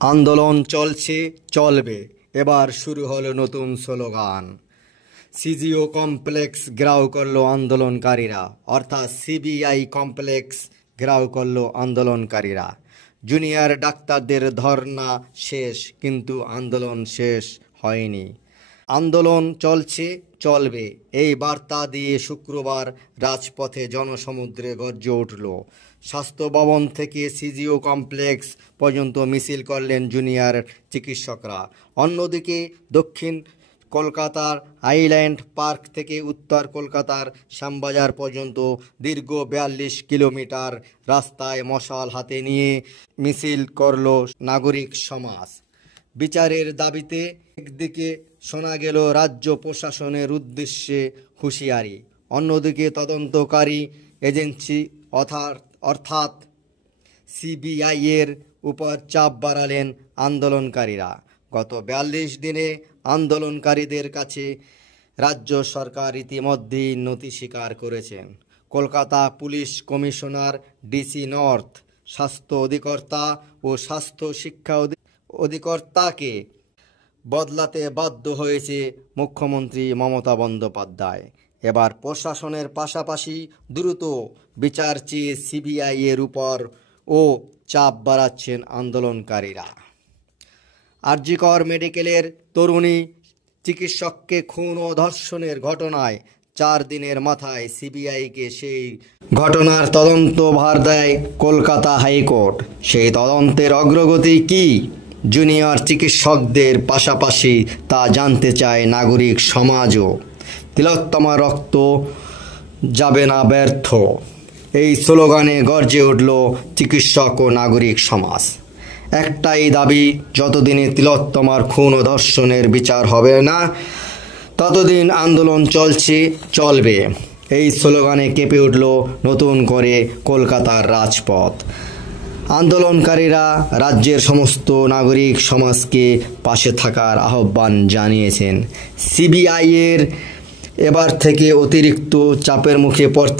আন্দোলন চলছে, চলবে। এবার শুরু হলো নতুন স্লোগান। সিজিও কমপ্লেক্স ঘেরাও করলো আন্দোলনকারীরা, অর্থাৎ সিবিআই কমপ্লেক্স ঘেরাও করলো আন্দোলনকারীরা। জুনিয়র ডাক্তারদের ধর্না শেষ, কিন্তু আন্দোলন শেষ হয়নি। আন্দোলন চলছে, চলবে, এই বার্তা দিয়ে শুক্রবার রাজপথে জনসমুদ্রে গর্জে উঠল। স্বাস্থ্য ভবন থেকে সিজিও কমপ্লেক্স পর্যন্ত মিছিল করলেন জুনিয়র চিকিৎসকরা। অন্যদিকে দক্ষিণ কলকাতার আইল্যান্ড পার্ক থেকে উত্তর কলকাতার শ্যামবাজার পর্যন্ত দীর্ঘ ৪২ কিলোমিটার রাস্তায় মশাল হাতে নিয়ে মিছিল করল নাগরিক সমাজ। বিচারের দাবিতে একদিকে শোনা গেল রাজ্য প্রশাসনের উদ্দেশ্যে হুঁশিয়ারি, অন্যদিকে তদন্তকারী এজেন্সি অর্থাৎ সিবিআইয়ের উপর চাপ বাড়ালেন আন্দোলনকারীরা। গত ৪২ দিনে আন্দোলনকারীদের কাছে রাজ্য সরকার ইতিমধ্যেই নথি স্বীকার করেছেন। Kolkata police commissioner, DC north, স্বাস্থ্য অধিকর্তা ও স্বাস্থ্য শিক্ষা অধিকর্তাকে বদলাতে বাধ্য হয়েছে মুখ্যমন্ত্রী মমতা বন্দ্যোপাধ্যায়। এবার প্রশাসনের পাশাপাশি দ্রুত বিচার চেয়ে সিবিআইয়ের উপর ও চাপ বাড়াচ্ছেন আন্দোলনকারীরা। আরজিকর মেডিকেলের তরুণী চিকিৎসককে খুন ও ধর্ষণের ঘটনায় ৪ দিনের মাথায় সিবিআইকে সেই ঘটনার তদন্ত ভার দেয় কলকাতা হাইকোর্ট। সেই তদন্তের অগ্রগতি কী, জুনিয়র চিকিৎসকদের পাশাপাশি তা জানতে চায় নাগরিক সমাজও। তিলোত্তমা রক্ত যাবে না ব্যর্থ, এই স্লোগানে গর্জে উঠল চিকিৎসক ও নাগরিক সমাজ। একটাই দাবি, যতদিনে তিলোত্তমার খুন ও ধর্ষণের বিচার হবে না, ততদিন আন্দোলন চলছে, চলবে। এই স্লোগানে কেঁপে উঠল নতুন করে কলকাতার রাজপথ। আন্দোলনকারীরা রাজ্যের সমস্ত নাগরিক সমাজকে পাশে থাকার আহ্বান জানিয়েছেন। সিবিআইয়ের এবার থেকে অতিরিক্ত চাপের মুখে পড়তে